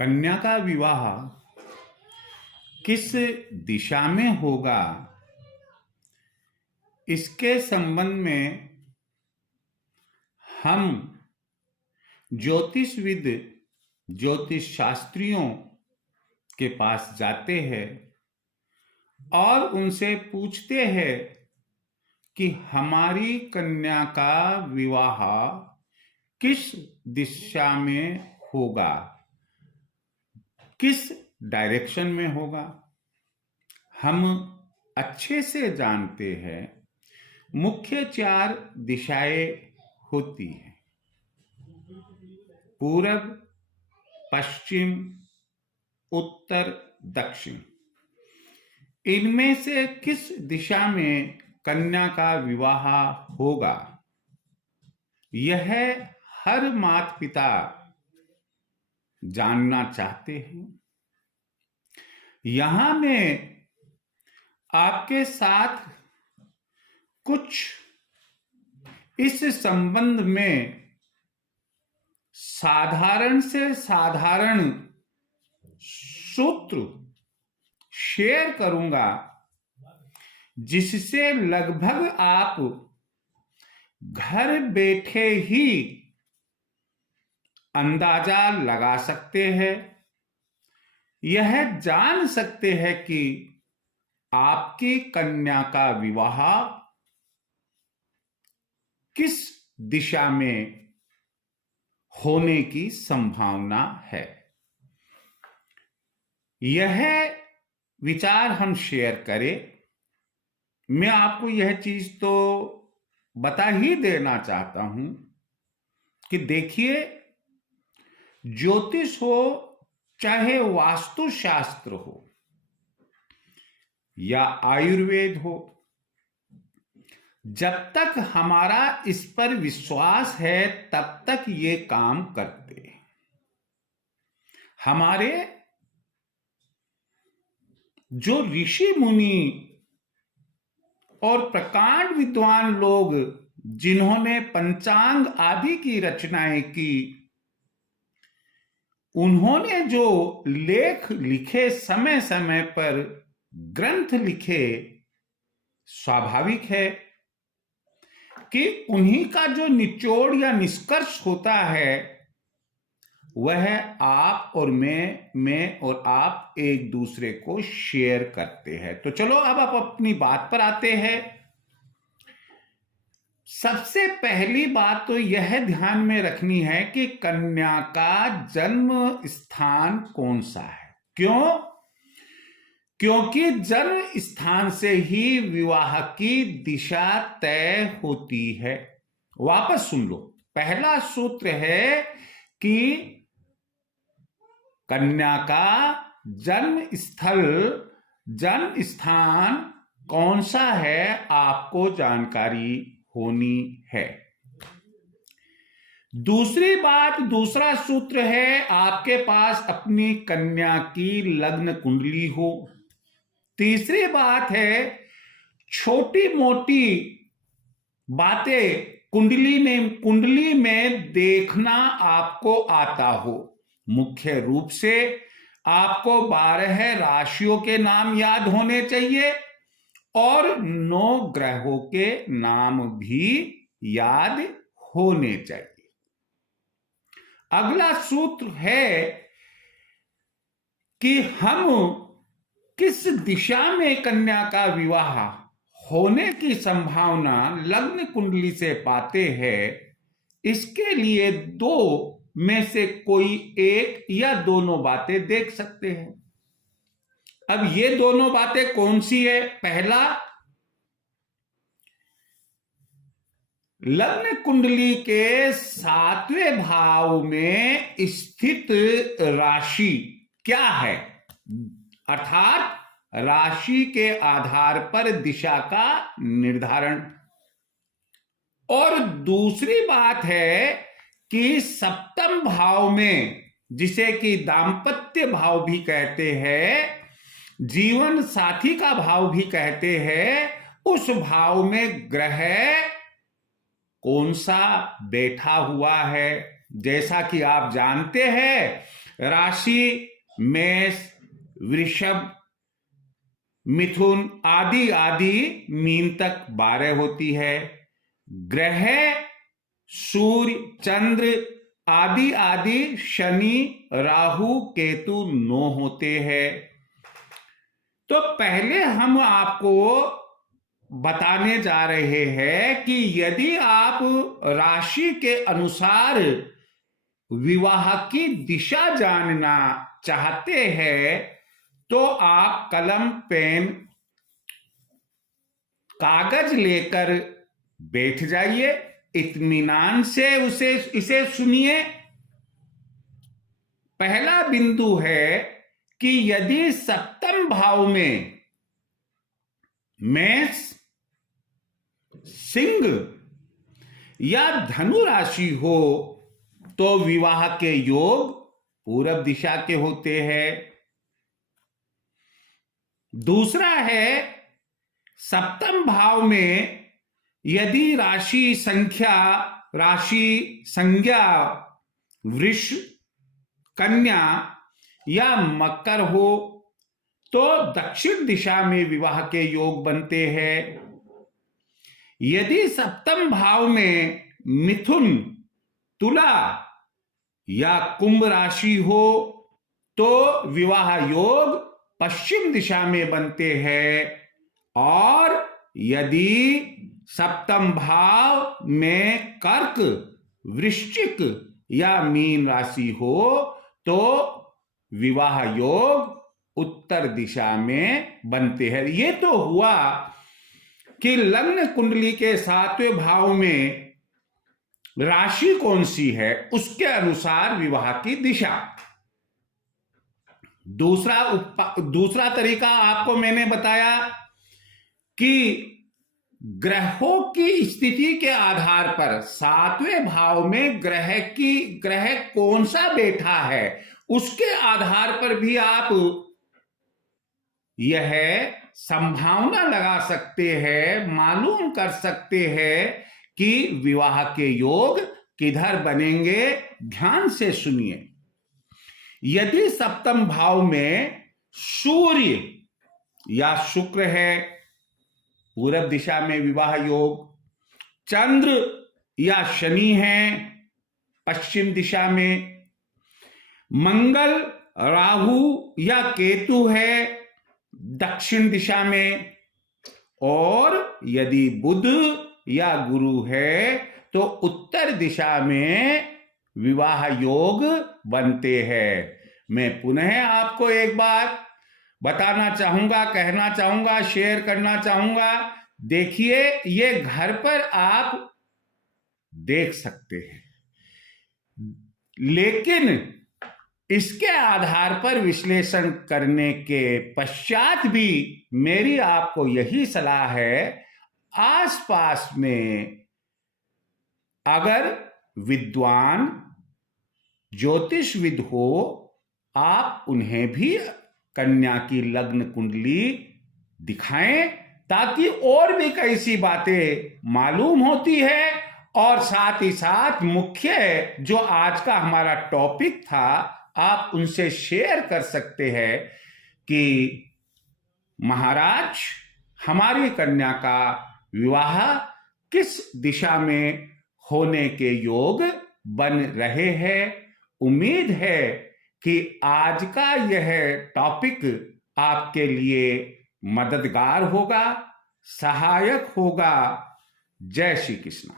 कन्या का विवाह किस दिशा में होगा, इसके संबंध में हम ज्योतिषविद ज्योतिष शास्त्रियों के पास जाते हैं और उनसे पूछते हैं कि हमारी कन्या का विवाह किस दिशा में होगा, किस डायरेक्शन में होगा। हम अच्छे से जानते हैं मुख्य 4 दिशाएं होती हैं: पूरब, पश्चिम, उत्तर, दक्षिण। इनमें से किस दिशा में कन्या का विवाह होगा, यह हर माता पिता जानना चाहते हैं। यहां मैं आपके साथ कुछ इस संबंध में साधारण से साधारण सूत्र शेयर करूंगा, जिससे लगभग आप घर बैठे ही अंदाजा लगा सकते हैं, यह जान सकते हैं कि आपकी कन्या का विवाह किस दिशा में होने की संभावना है। यह विचार हम शेयर करें। मैं आपको यह चीज तो बता ही देना चाहता हूं कि देखिए, ज्योतिष हो चाहे वास्तुशास्त्र हो या आयुर्वेद हो, जब तक हमारा इस पर विश्वास है तब तक ये काम करते हैं। हमारे जो ऋषि मुनि और प्रकांड विद्वान लोग जिन्होंने पंचांग आदि की रचनाएं की, उन्होंने जो लेख लिखे, समय समय पर ग्रंथ लिखे, स्वाभाविक है कि उन्हीं का जो निचोड़ या निष्कर्ष होता है वह आप और मैं और आप एक दूसरे को शेयर करते हैं। तो चलो अब आप अपनी बात पर आते हैं। सबसे पहली बात तो यह ध्यान में रखनी है कि कन्या का जन्म स्थान कौन सा है। क्यों? क्योंकि जन्म स्थान से ही विवाह की दिशा तय होती है। वापस सुन लो, पहला सूत्र है कि कन्या का जन्म स्थल, जन्म स्थान कौन सा है, आपको जानकारी होनी है। दूसरी बात, दूसरा सूत्र है आपके पास अपनी कन्या की लग्न कुंडली हो। तीसरी बात है छोटी मोटी बातें कुंडली में देखना आपको आता हो। मुख्य रूप से आपको 12 राशियों के नाम याद होने चाहिए और 9 ग्रहों के नाम भी याद होने चाहिए। अगला सूत्र है कि हम किस दिशा में कन्या का विवाह होने की संभावना लग्न कुंडली से पाते हैं। इसके लिए 2 में से कोई एक या दोनों बातें देख सकते हैं। अब ये दोनों बातें कौन सी है? पहला, लग्न कुंडली के 7वें भाव में स्थित राशि क्या है, अर्थात राशि के आधार पर दिशा का निर्धारण। और दूसरी बात है कि 7वें भाव में, जिसे कि दांपत्य भाव भी कहते हैं, जीवन साथी का भाव भी कहते हैं, उस भाव में ग्रह कौन सा बैठा हुआ है। जैसा कि आप जानते हैं राशि मेष, वृषभ, मिथुन आदि आदि मीन तक 12 होती है। ग्रह सूर्य, चंद्र आदि आदि शनि, राहु, केतु 9 होते हैं। तो पहले हम आपको बताने जा रहे हैं कि यदि आप राशि के अनुसार विवाह की दिशा जानना चाहते हैं तो आप कलम पेन कागज लेकर बैठ जाइए, इत्मीनान से इसे सुनिए। पहला बिंदु है कि यदि सप्तम भाव में मेष, सिंह या धनु राशि हो तो विवाह के योग पूरब दिशा के होते हैं। दूसरा है सप्तम भाव में यदि राशि संज्ञा वृष, कन्या या मकर हो तो दक्षिण दिशा में विवाह के योग बनते हैं। यदि सप्तम भाव में मिथुन, तुला या कुंभ राशि हो तो विवाह योग पश्चिम दिशा में बनते हैं। और यदि सप्तम भाव में कर्क, वृश्चिक या मीन राशि हो तो विवाह योग उत्तर दिशा में बनते हैं। ये तो हुआ कि लग्न कुंडली के 7वें भाव में राशि कौन सी है उसके अनुसार विवाह की दिशा। दूसरा तरीका आपको मैंने बताया कि ग्रहों की स्थिति के आधार पर 7वें भाव में ग्रह कौन सा बैठा है उसके आधार पर भी आप यह संभावना लगा सकते हैं, मालूम कर सकते हैं कि विवाह के योग किधर बनेंगे। ध्यान से सुनिए। यदि सप्तम भाव में सूर्य या शुक्र है, पूरब दिशा में विवाह योग। चंद्र या शनि है, पश्चिम दिशा में। मंगल, राहु या केतु है, दक्षिण दिशा में। और यदि बुध या गुरु है तो उत्तर दिशा में विवाह योग बनते हैं। मैं पुनः आपको एक बात बताना चाहूंगा, कहना चाहूंगा, शेयर करना चाहूंगा। देखिए, ये घर पर आप देख सकते हैं, लेकिन इसके आधार पर विश्लेषण करने के पश्चात भी मेरी आपको यही सलाह है, आसपास में अगर विद्वान ज्योतिषविद हो आप उन्हें भी कन्या की लग्न कुंडली दिखाएं ताकि और भी कई सी बातें मालूम होती है। और साथ ही साथ मुख्य जो आज का हमारा टॉपिक था आप उनसे शेयर कर सकते हैं कि महाराज हमारी कन्या का विवाह किस दिशा में होने के योग बन रहे हैं। उम्मीद है कि आज का यह टॉपिक आपके लिए मददगार होगा, सहायक होगा। जय श्री कृष्ण।